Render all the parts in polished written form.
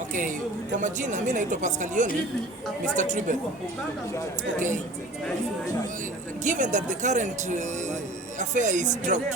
Okay, kwa majina mimi naitwa Pascalioni, Mr. Tribe. Okay. Given that the current affair is drought,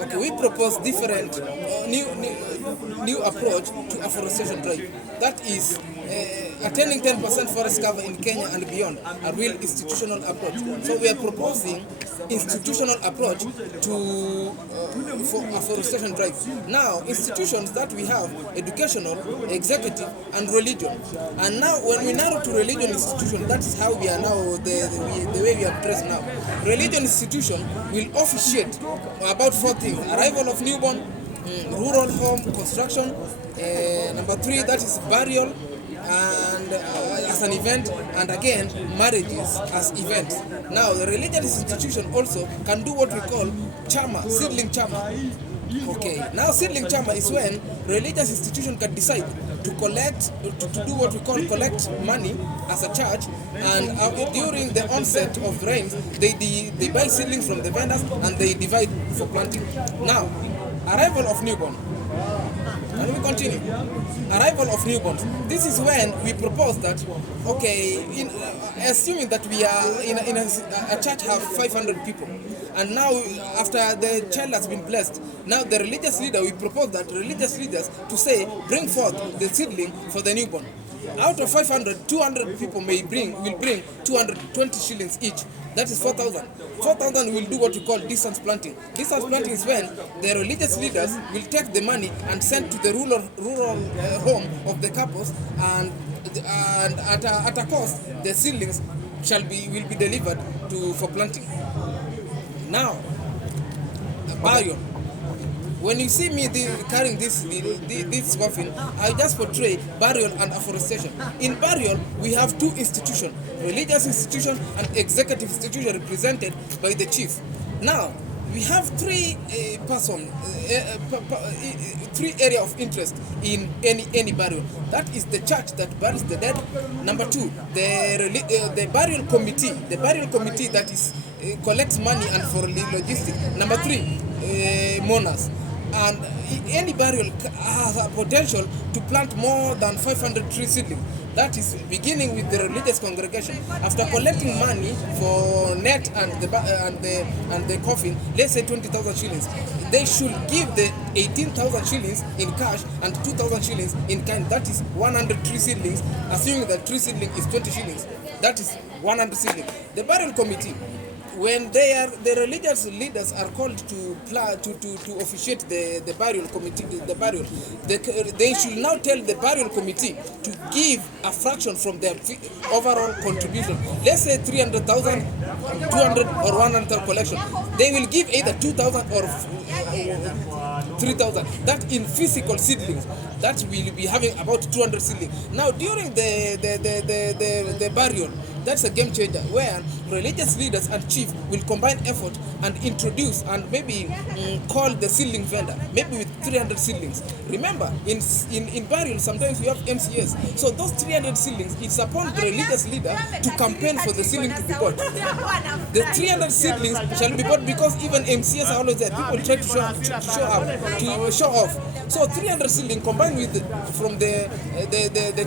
okay, we propose different new approach to afforestation drive. That is attaining 10% forest cover in Kenya and beyond, a real institutional approach. So we are proposing institutional approach to for afforestation drive. Now, institutions that we have: educational, executive, and religion. And now, when we narrow to religion institution, that is how we are now the way we are dressed now. Religion institution will officiate about 4 things: arrival of newborn, rural home construction, number 3, that is burial, and as an event, and again marriages as events. Now the religious institution also can do what we call chama, seedling chama. Okay, now seedling chama is when religious institution can decide to collect, to do what we call collect money as a church, and during the onset of rains, they buy seedlings from the vendors and they divide for planting. Now, arrival of newborn. And we continue. Arrival of newborns. This is when we propose that, okay, assuming that we are in a church have 500 people, and now after the child has been blessed, now the religious leader, we propose that religious leaders to say, bring forth the seedling for the newborn. Out of 500, 200 people will bring 220 shillings each. That is 4,000. 4,000 will do what we call distance planting. Distance planting is when the religious leaders will take the money and send to the rural home of the couples, and at a cost, the seedlings will be delivered for planting. Now, burial. When you see me carrying this coffin, I just portray burial and afforestation. In burial, we have 2 institutions: religious institution and executive institution, represented by the chief. Now, we have 3 area of interest in any burial. That is the church that buries the dead. Number 2, the burial committee. The burial committee that is collects money and for logistics. Number 3, mourners. And any burial has a potential to plant more than 500 tree seedlings. That is beginning with the religious congregation. After collecting money for net and the coffin, let's say 20,000 shillings, they should give the 18,000 shillings in cash and 2,000 shillings in kind. That is 100 tree seedlings, assuming that tree seedling is 20 shillings. That is 100 seedlings. The burial committee, when the religious leaders are called to officiate the burial committee, they should now tell the burial committee to give a fraction from their overall contribution. Let's say 300,000, 200 or 100 collection. They will give either 2,000 or 3,000. That in physical seedlings, that will be having about 200 seedlings. Now during the burial, that's a game changer, where religious leaders and chief will combine effort and introduce and maybe call the seedling vendor, maybe with 300 seedlings. Remember, in burial, sometimes we have MCS. So those 300 seedlings, it's upon the religious leader to campaign for the seedling to be bought. The 300 seedlings shall be bought because even MCS are always there. People try to show off. So 300 seedlings combined with from the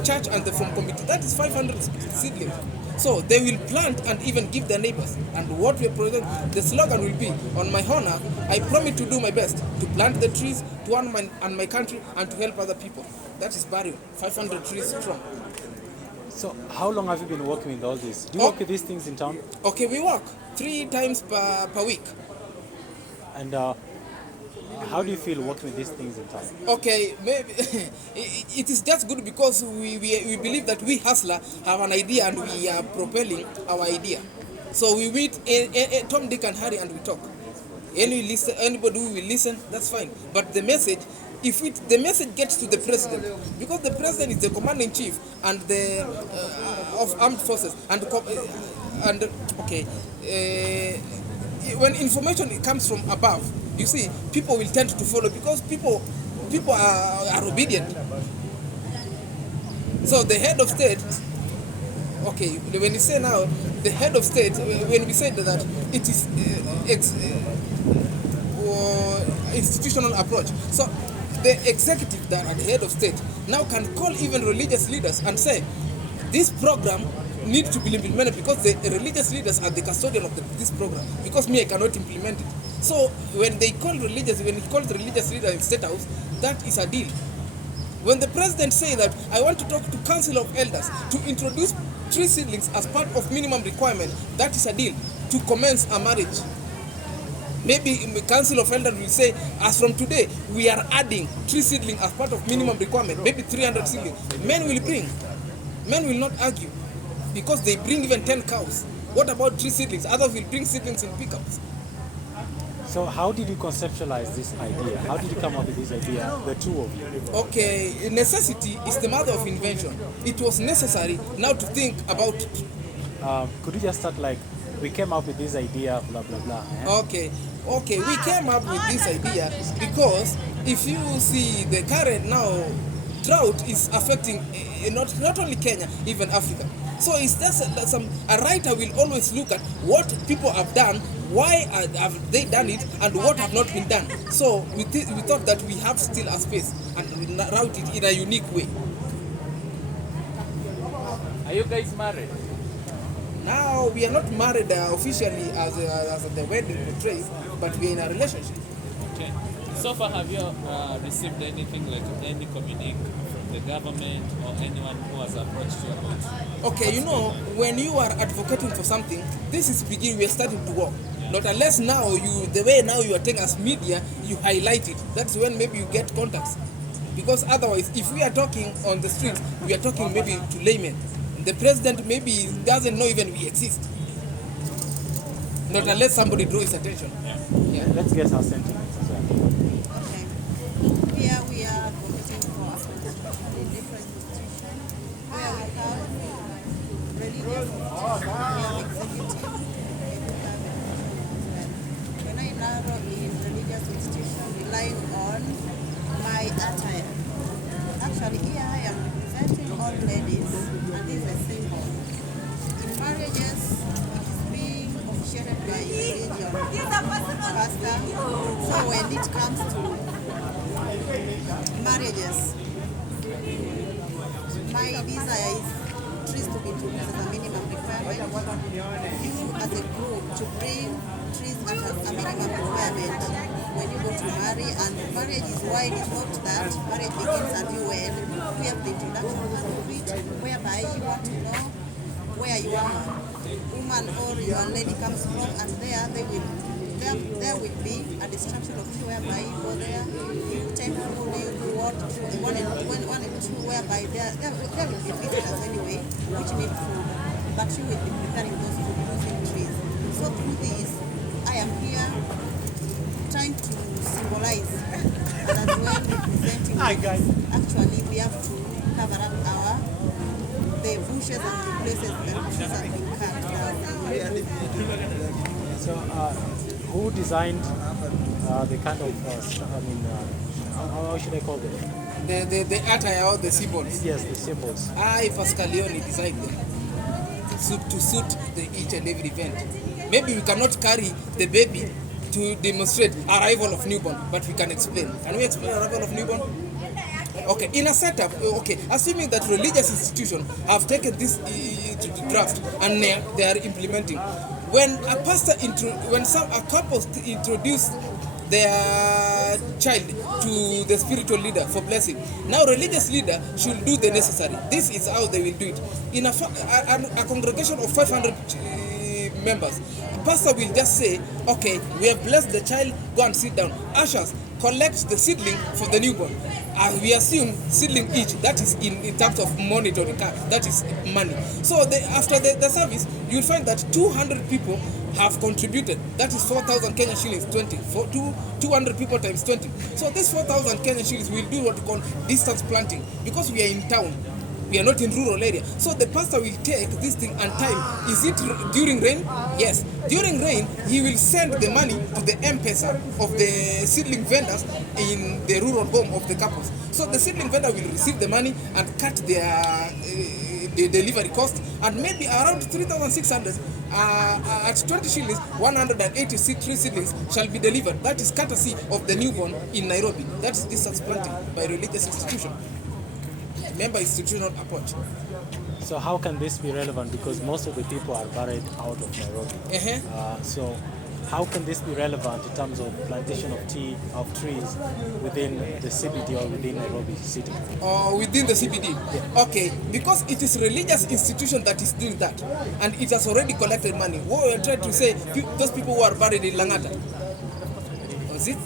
church and from committee, that is 500 seedlings. So they will plant and even give their neighbors. And what we present, the slogan will be, on my honor, I promise to do my best to plant the trees to honor my country and to help other people. That is burial, 500 trees strong. So how long have you been working with all this? Do you work with these things in town? Okay, we work 3 times per week. And how do you feel working with these things in town? Okay, maybe it is just good because we believe that we hustler have an idea and we are propelling our idea. So we meet Tom, Dick and Harry and we talk. Anybody who will listen, that's fine. But the message, the message gets to the president, because the president is the commanding chief and of armed forces when information comes from above, you see, people will tend to follow because people are obedient. So the head of state, okay, when you say now, the head of state, when we say that it is institutional approach. So the executive that at the head of state now can call even religious leaders and say, this program needs to be implemented because the religious leaders are the custodian of this program, because me, I cannot implement it. So when he calls religious leaders in State House, that is a deal. When the president say that I want to talk to Council of Elders to introduce tree seedlings as part of minimum requirement, that is a deal to commence a marriage. Maybe the Council of Elders will say, as from today, we are adding tree seedling as part of minimum requirement, maybe 300 seedlings. Men will bring. Men will not argue because they bring even 10 cows. What about tree seedlings? Others will bring seedlings in pickups. So how did you conceptualize this idea? How did you come up with this idea, the two of you? Okay, necessity is the mother of invention. It was necessary now to think about it. Could you just start like, we came up with this idea, blah, blah, blah. Okay, we came up with this idea because if you see the current now, drought is affecting not only Kenya, even Africa. So it's just a writer will always look at what people have done, why have they done it, and what have not been done. So we thought that we have still a space and we route it in a unique way. Are you guys married? Now we are not married officially as the wedding portrays, but we are in a relationship. Okay. So far, have you received anything like any communique from the government or anyone who has approached you about it? Okay, when you are advocating for something, this is beginning. We are starting to work. Not unless now the way now you are taking as media, you highlight it. That's when maybe you get contacts. Because otherwise, if we are talking on the streets, we are talking maybe to laymen. The president maybe doesn't know even we exist. Not unless somebody draws his attention. Yeah. Let's get our sentiments as well. Okay. Here we are competing for a position in different institutions where we have religious institutions, we have executive, and we have education as well. When I narrow in religious institution, relying on my attire. Actually, here I am representing all ladies, and this is a symbol. In marriages, it is being officiated by religion, pastor. So when it comes to marriages, my desire is trees to be introduced as a minimum requirement. You as a group to bring trees as a minimum requirement when you go to marry, and marriage is wide. It's not that marriage begins and you end. We have the introduction part of it, whereby you want to know where your woman or your lady comes from, and there will be a distraction of two, whereby you go there, you take food, you do what, one and two, whereby there will be visitors anyway, which need food, but you will be preparing those food using trees. So through this, I am here trying to symbolize and as well representing actually we have to cover up the bushes and the places that bushes have been cut down. So who designed the kind of, how should I call them? The attire or the symbols? Yes, the symbols. Pascalioni designed them to suit each and every event. Maybe we cannot carry the baby to demonstrate arrival of newborn, but we can explain. Can we explain arrival of newborn? Okay, in a setup, assuming that religious institutions have taken this to the draft and they are implementing. When a pastor, a couple introduce their child to the spiritual leader for blessing, now religious leader should do the necessary. This is how they will do it. In a congregation of 500 members, pastor will just say, okay, we have blessed the child, go and sit down. Ushers, collect the seedling for the newborn. We assume seedling each, that is in terms of monetary, that is money. So after the service, you'll find that 200 people have contributed. That is 4,000 Kenyan shillings, 20. 200 people times 20. So this 4,000 Kenyan shillings will do what we call distance planting, because we are in town. We are not in rural area. So the pastor will take this thing and time. Is it during rain? Yes. During rain, he will send the money to the M-Pesa of the seedling vendors in the rural home of the couples. So the seedling vendor will receive the money and cut their the delivery cost, and maybe around 3,600 at 20 shillings, 183 seedlings shall be delivered. That is courtesy of the newborn in Nairobi. That is distance planting by religious institution. Member institutional approach. So how can this be relevant? Because most of the people are buried out of Nairobi. So how can this be relevant in terms of plantation of trees within the CBD or within Nairobi city? Or within the CBD? Yeah. Okay, because it is religious institution that is doing that, and it has already collected money. What we are trying to say, those people who are buried in Langata, was it?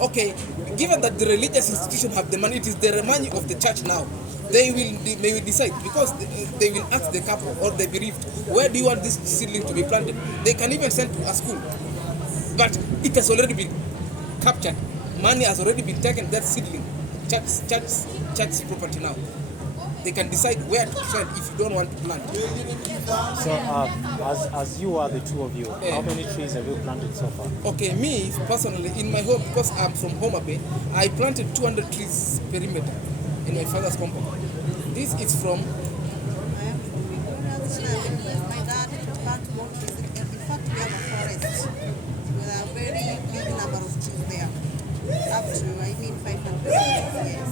Okay, given that the religious institution have the money, it is the money of the church now. They will decide, because they will ask the couple or the bereaved, where do you want this seedling to be planted? They can even send to a school. But it has already been captured. Money has already been taken, that seedling. Church property now. They can decide where to plant if you don't want to plant. So, as you are the two of you, how many trees have you planted so far? Okay, me personally, in my home, because I'm from Homa Bay, I planted 200 trees perimeter in my father's compound. This is from... My dad planted more trees. In fact, we have a forest with a very big number of trees there. Up to, 500 yes.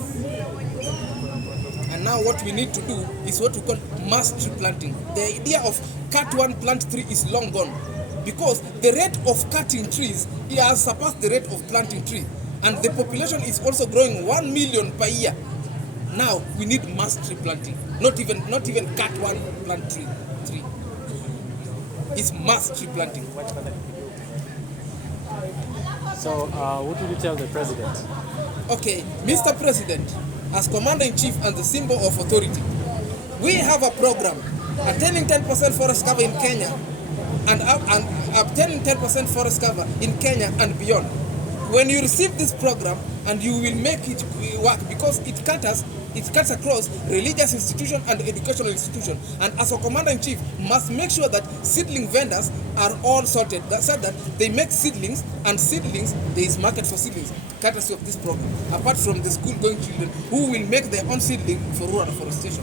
And now what we need to do is what we call mass tree planting. The idea of cut one, plant three is long gone, because the rate of cutting trees has surpassed the rate of planting trees, and the population is also growing 1 million per year. Now we need mass tree planting, not even cut one, plant three. It's mass tree planting. So what would you tell the president? Okay, Mr. President, as Commander-in-Chief and the symbol of authority, we have a program attaining 10% forest cover in Kenya and obtaining 10% forest cover in Kenya and beyond. When you receive this program, and you will make it work, because it cuts across religious institution and educational institution, and as a Commander-in-Chief must make sure that seedling vendors are all sorted, so that they make seedlings, and seedlings, there is market for seedlings, courtesy of this program, apart from the school-going children who will make their own seedling for rural forestation.